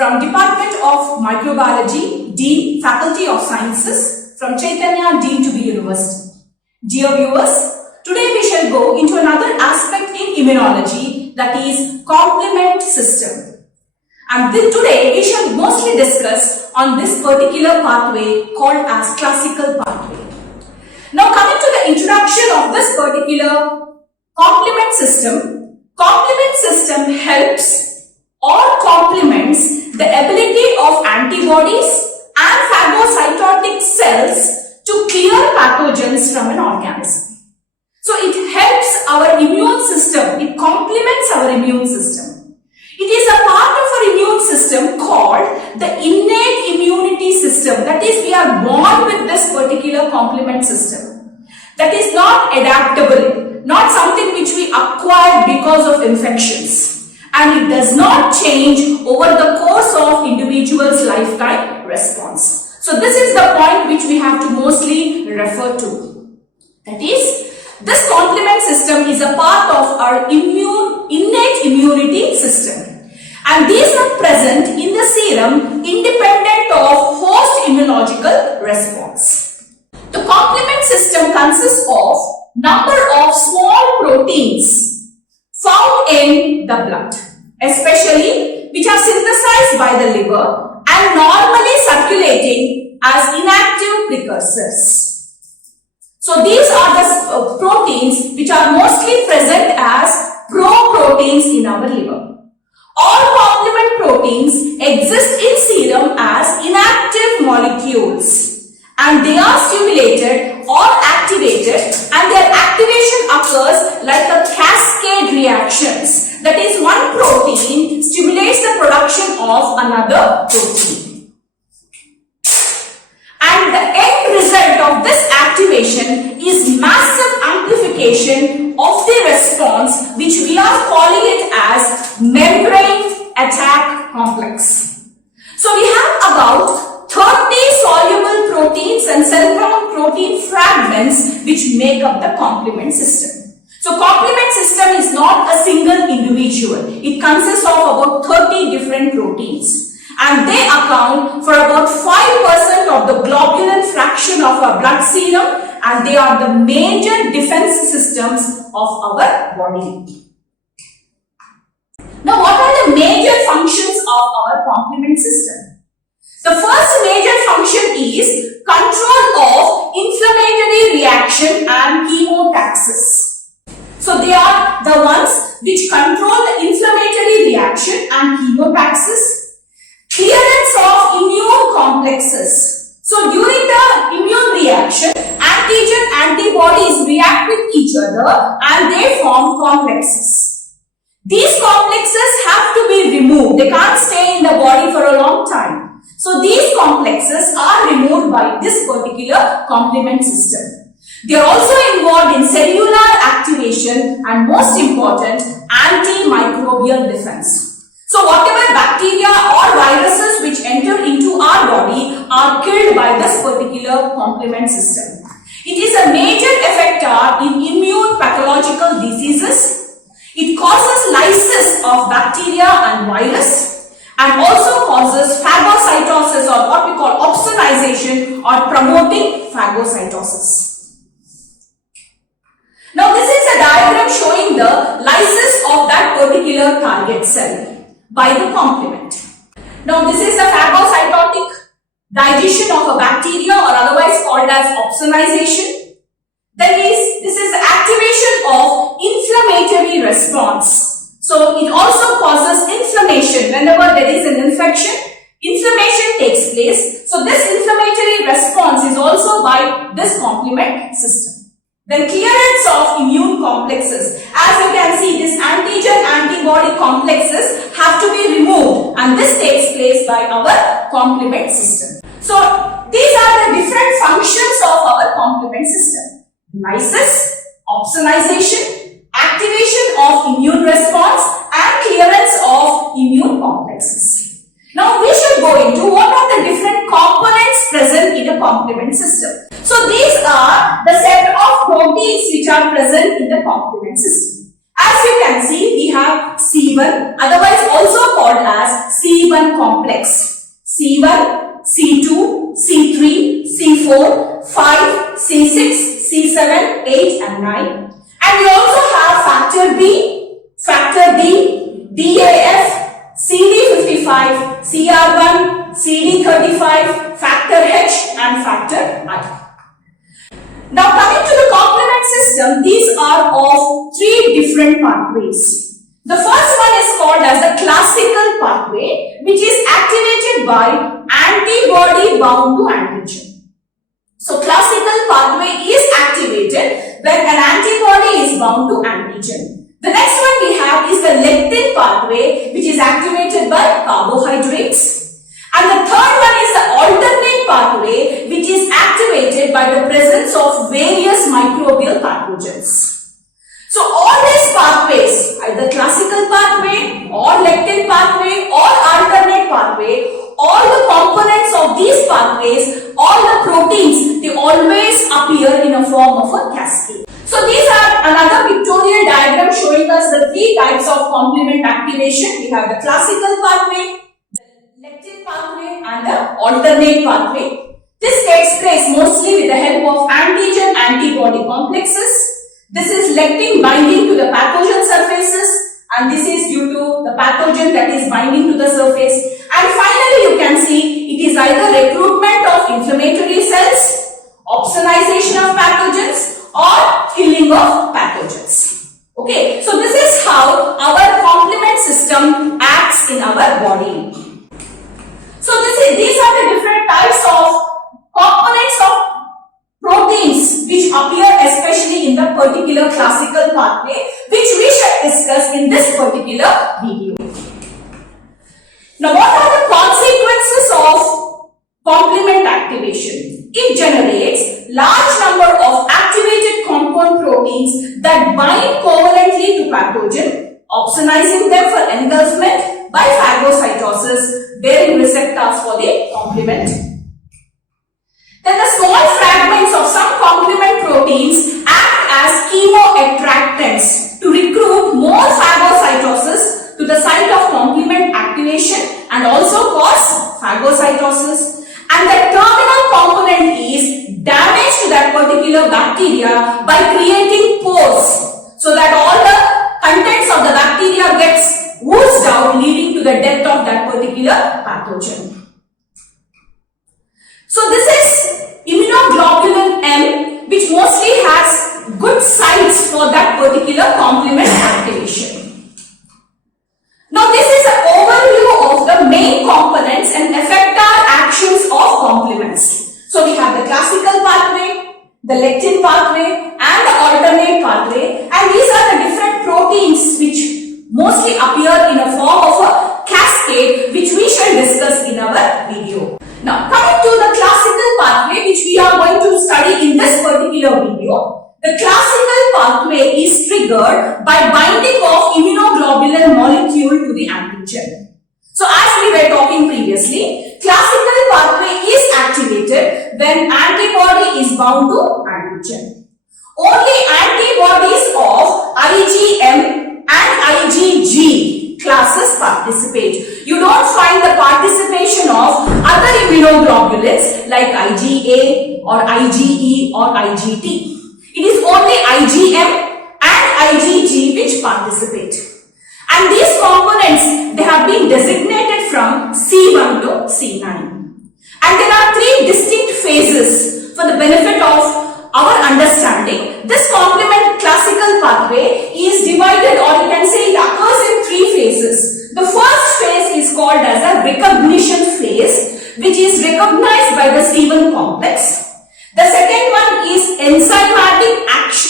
from Department of Microbiology, Dean, Faculty of Sciences, from Chaitanya Dean to be University. Dear viewers, today we shall go into another aspect in immunology, that is complement system. And today we shall mostly discuss on this particular pathway called as classical pathway. Now coming to the introduction of this particular complement system helps or complements the ability of antibodies and phagocytotic cells to clear pathogens from an organism. So it helps our immune system, it complements our immune system. It is a part of our immune system called the innate immunity system. That is, we are born with this particular complement system. That is not adaptable, not something which we acquire because of infections. And it does not change over the course of individual's lifetime response. So this is the point which we have to mostly refer to. That is, this complement system is a part of our innate immunity system. And these are present in the serum independent of host immunological response. The complement system consists of number of small proteins found in the blood, especially which are synthesized by the liver and normally circulating as inactive precursors. So these are the proteins which are mostly present as pro-proteins in our liver. All complement proteins exist in serum as inactive molecules and they are stimulated or activated, and their activation occurs like a cascade reactions. That is, one protein stimulates the production of another protein. And the end result of this activation is massive amplification of the response, which we are calling it as membrane attack complex. So we have about 30 soluble proteins and cell-bound protein fragments which make up the complement system. So complement system is not a single individual. It consists of about 30 different proteins. And they account for about 5% of the globulin fraction of our blood serum, and they are the major defense systems of our body. Now, what are the major functions of our complement system? The first major function is control of inflammatory reaction and chemotaxis. So they are the ones which control the inflammatory reaction and chemotaxis. Clearance of immune complexes. So during the immune reaction, antigen-antibodies react with each other and they form complexes. These complexes have to be removed. They can't stay in the body for a long time. So these complexes are removed by this particular complement system. They are also involved in cellular activation and, most important, antimicrobial defense. So whatever bacteria or viruses which enter into our body are killed by this particular complement system. It is a major effector in immune pathological diseases. It causes lysis of bacteria and virus and also causes phagocytosis, or what we call opsonization, or promoting phagocytosis. Now this is a diagram showing the lysis of that particular target cell by the complement. Now this is a phagocytotic digestion of a bacteria, or otherwise called as opsonization. This is activation of inflammatory response. So it also causes inflammation. Whenever there is an infection, inflammation takes place. So this inflammatory response is also by this complement system. Then clearance of immune complexes. As you can see, this antigen-antibody complexes have to be removed, and this takes place by our complement system. So these are the different functions of our complement system. Lysis, opsonization, activation of immune response, and clearance of immune complexes. Now we should go into what are the different components present in a complement system. So these are the set of proteins which are present in the complement system. As you can can see we have C1, otherwise also called as C1 complex. C1, C2, C3, C4, 5, C6, C7, 8 and 9. And we also have factor B, factor D, DAF, CD55, CR1, CD35, factor H and factor I. Now coming to the complement system, these are of three different pathways. The first one is called as the classical pathway, which is activated by antibody bound to antigen. So classical pathway is activated when an antibody is bound to antigen. The next one we have is the lectin pathway, which is activated by carbohydrates. And the third one is the alternate pathway, which is activated by the presence of various microbial pathogens. So all these pathways, either classical pathway or lectin pathway or alternate pathway, all the components of these pathways, all the proteins, they always appear in a form of a cascade. So these are another pictorial diagram showing us the three types of complement activation. We have the classical pathway, lectin pathway and the alternate pathway. This takes place mostly with the help of antigen-antibody complexes. This is lectin binding to the pathogen surfaces, and this is due to the pathogen that is binding to the surface. And finally you can see it is either recruitment of inflammatory cells, opsonization of pathogens or killing of pathogens. Okay, so this is how our complement system acts in our body. So these are the different types of components of proteins which appear especially in the particular classical pathway, which we shall discuss in this particular video. Now what are the consequences of complement activation? It generates large number of activated compound proteins that bind covalently to pathogen, opsonizing them for engulfment by phagocytosis, bearing receptors for the complement. Then the small fragments of some complement proteins act as chemoattractants to recruit more phagocytosis to the site of complement activation and also cause phagocytosis. And the terminal component is damage to that particular bacteria by creating pores, so that all the contents of the bacteria gets oozed out, leading to the death of that particular pathogen. So this is immunoglobulin M, which mostly has good sites for that particular complement activation. Now this is an overview of the main components and effector actions of complements. So we have the classical pathway, the lectin pathway and the alternate pathway, and these are the different proteins which mostly appear in a form of a cascade, which we shall discuss in our video. Now coming to the classical pathway, which we are going to study in this particular video, the classical pathway is triggered by binding of immunoglobulin molecule to the antigen. So as we were talking previously, classical pathway is activated when antibody is bound to antigen. Only antibodies of IgM and IgG classes participate. You don't find the participation of other immunoglobulins like IgA or IgE or IgT. It is only IgM and IgG which participate. And these components, they have been designated from C1 to C9. And there are three distinct phases for the benefit of our understanding. This complement classical pathway is divided, or you can say it occurs in three phases. The first phase is called as a recognition phase, which is recognized by the C1 complex. The second one is enzymatic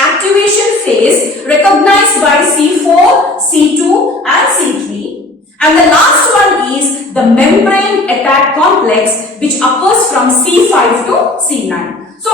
activation phase, recognized by C4, C2 and C3. And the last one is the membrane attack complex, which occurs from C5 to C9. So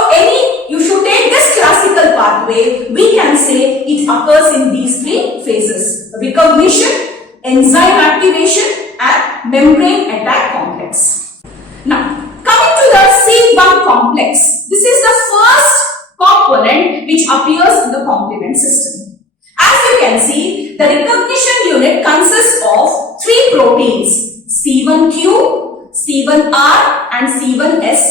you should take this classical pathway, we can say it occurs in these three phases: recognition, enzyme activation and membrane attack complex. Now coming to the C1 complex, this is the first component which appears in the complement system. As you can see, the recognition unit consists of three proteins, C1q, C1r and C1s.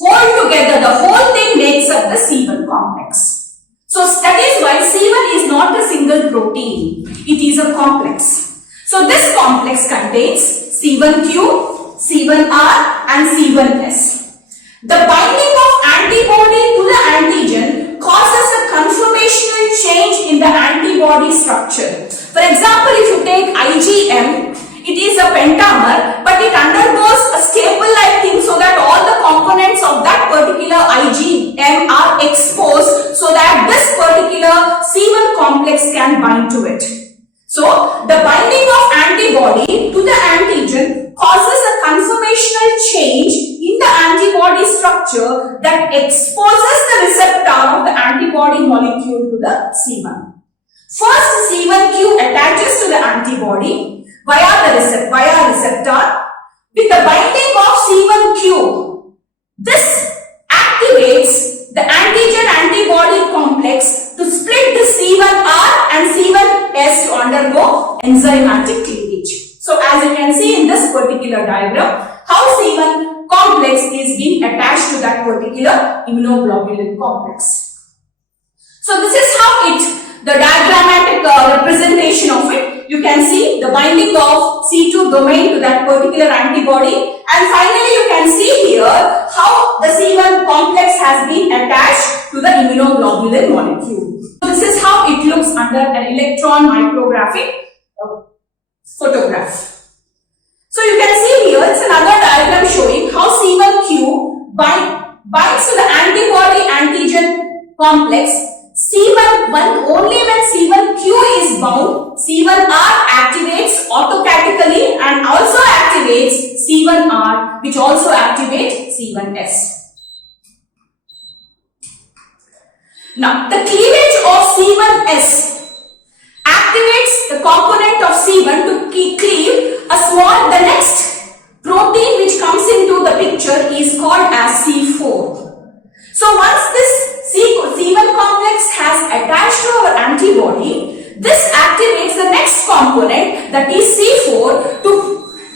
Hold together, the whole thing makes up the C1 complex. So that is why C1 is not a single protein, it is a complex. So this complex contains C1q, C1r and C1s. The binding of antibody to the antigen causes a conformational change in the antibody structure. For example, if you take IgM, it is a pentamer, but it undergoes a staple-like thing so that all the components of that particular IgM are exposed so that this particular C1 complex can bind to it. So, the binding of antibody to the antigen causes a conformational change in the antibody structure that exposes the receptor of the antibody molecule to the C1. First, C1q attaches to the antibody via receptor. With the binding of C1q, this activates the antigen-antibody complex to split the C1r and C1s to undergo enzymatic cleavage. So, as you can see in this particular diagram, how C1 complex is being attached to that particular immunoglobulin complex. So, this is how the diagrammatic representation of it. You can see the binding of C2 domain to that particular antibody, and finally you can see here how the C1 complex has been attached to the immunoglobulin molecule. So this is how it looks under an electron micrographic photograph. So you can see here it's another diagram showing how C1q binds to the antibody antigen complex. C1 only when C1q is bound, C1r activates autocatically and also activates C1r, which also activates C1s. Now, the cleavage of C1s activates the component of C1 to cleave the next protein which comes into the picture is called as C4. So once this C1 complex has attached to our antibody, this activates the next component, that is C4,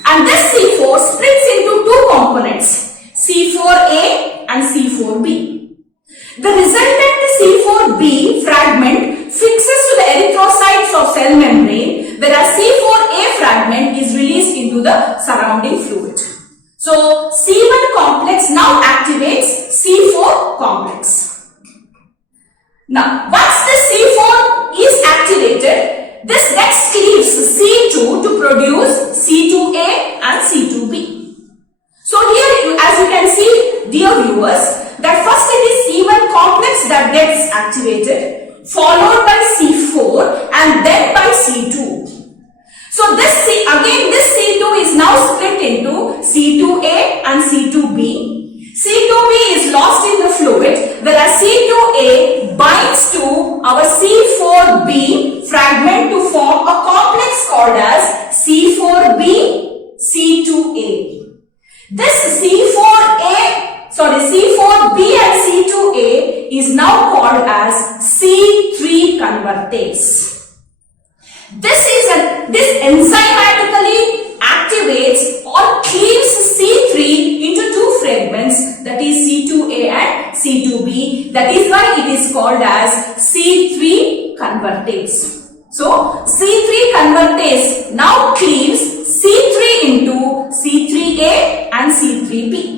and this C4 splits into two components, C4a and C4b. The resultant C4b fragment fixes to the erythrocytes of cell membrane, whereas C4a fragment is released into the surrounding fluid. So C1 complex now activates C4 complex. Now, once this C4 is activated, this next cleaves C2 to produce C2a and C2b. So here, as you can see, dear viewers, that first it is C1 complex that gets activated, followed by C4 and then by C2. So this C2 is now split into C2a and C2b. C2b is lost in the fluid, whereas C2a binds to our C4b fragment to form a complex called as C4b, C2a. This C4b and C2a is now called as C3 convertase. This enzymatically activates or cleaves C3 into two fragments, that is C2a and C2b. That is why it is called as C3 convertase. So C3 convertase now cleaves C3 into C3a and C3b.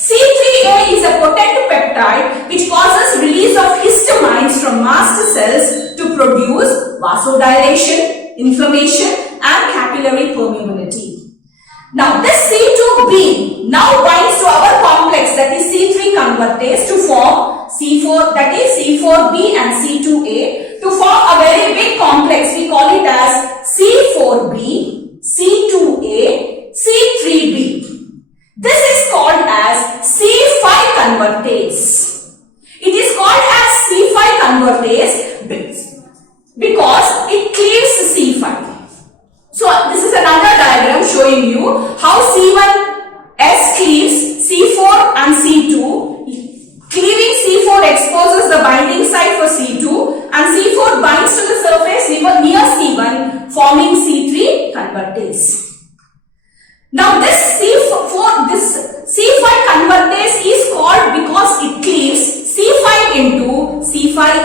C3a is a potent peptide which causes release of histamines from mast cells to produce vasodilation, inflammation and capillary permeability. Now this C2b now binds to our complex, that is C3 convertase, to form C4, that is C4b and C2a, to form a very big complex. We call it as C4b, C2a, C3b. This is called as C5 convertase. It is called as C5 convertase because it cleaves C5. So this is another diagram showing you how C1s cleaves C4 and C2. Cleaving C4 exposes the binding site for C2 and C4 binds to the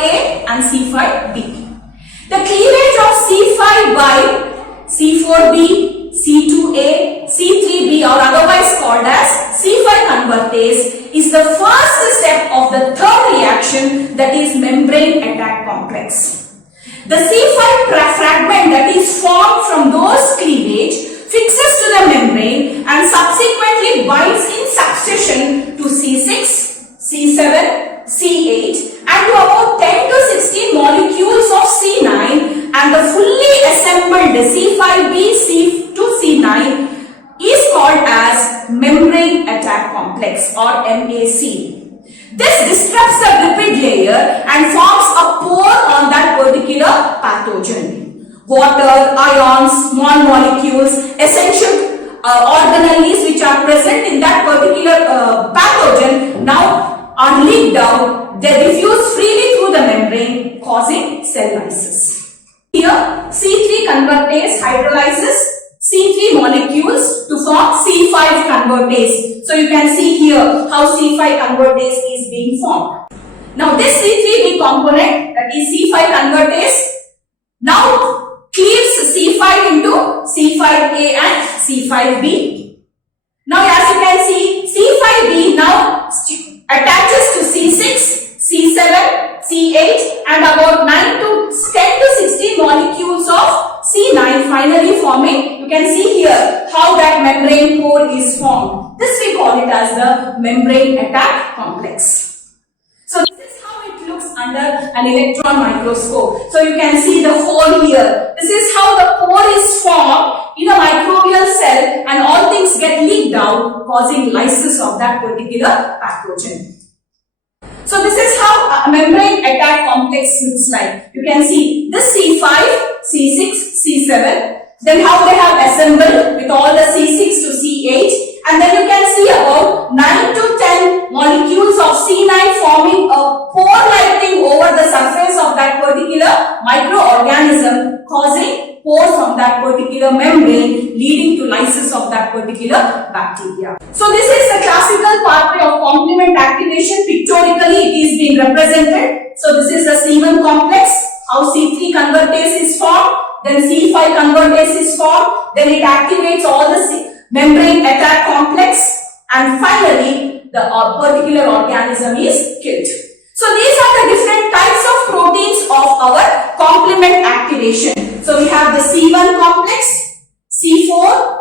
C5A and C5B. The cleavage of C5 by C4B, C2A, C3B or otherwise called as C5 convertase is the first step of the third reaction, that is membrane attack complex. The C5 fragment that is formed from those cleavage fixes to the membrane and subsequently binds in succession to C6, C7, C8 and to about 10 to 16 molecules of C9, and the fully assembled C5B to C9 is called as membrane attack complex or MAC. This disrupts the lipid layer and forms a pore on that particular pathogen. Water, ions, small molecules, essential organelles which are present in that particular pathogen now are leaked out. They diffuse freely through the membrane, causing cell lysis. Here, C3 convertase hydrolyzes C3 molecules to form C5 convertase. So you can see here how C5 convertase is being formed. Now this C3B component, that is C5 convertase, now cleaves C5 into C5A and C5B. Now as you can see, C5B now attaches to C6, C7, C8 and about 10 to 16 molecules of C9 finally forming. You can see here how that membrane pore is formed. This we call it as the membrane attack complex. So this is how it looks under an electron microscope. So you can see the hole here. This is how the pore is formed in a microbial cell and all things get leaked out, causing lysis of that particular pathogen. So this is how a membrane attack complex looks like. You can see this C5, C6, C7, then how they have assembled with all the C6 to C8, and then you can see about 9 to 10 molecules of C9 forming a pore-like thing over the surface of that particular microorganism, causing pores on that particular membrane, leading to lysis of that particular bacteria. So this is the classical pathway of complement activation. Pictorially it is being represented. So this is the C1 complex, how C3 convertase is formed, then C5 convertase is formed, then it activates all the membrane attack complex, and finally the particular organism is killed. So these are the different types of proteins of our complement activation. So we have the C1 complex, C4,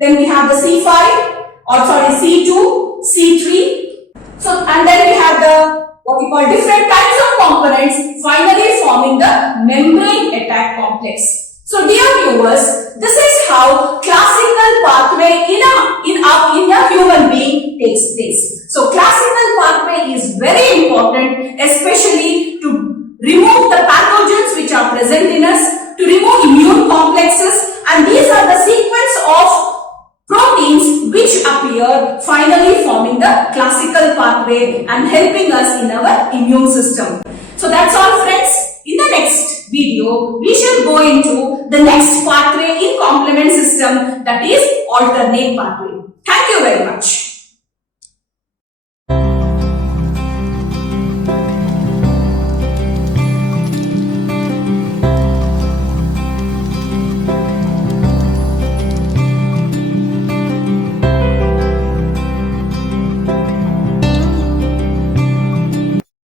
then we have the C5, C2, C3. So and then we have the what we call different types of components, finally forming the membrane attack complex. So dear viewers, this is how classical pathway in a human being takes place. So classical pathway is very important, especially to remove the pathogens which are present in us, to remove immune complexes, and these are the sequence of proteins which appear, finally forming the classical pathway and helping us in our immune system. So that's all friends. In the next video, we shall go into the next pathway in complement system, that is alternate pathway. Thank you very much.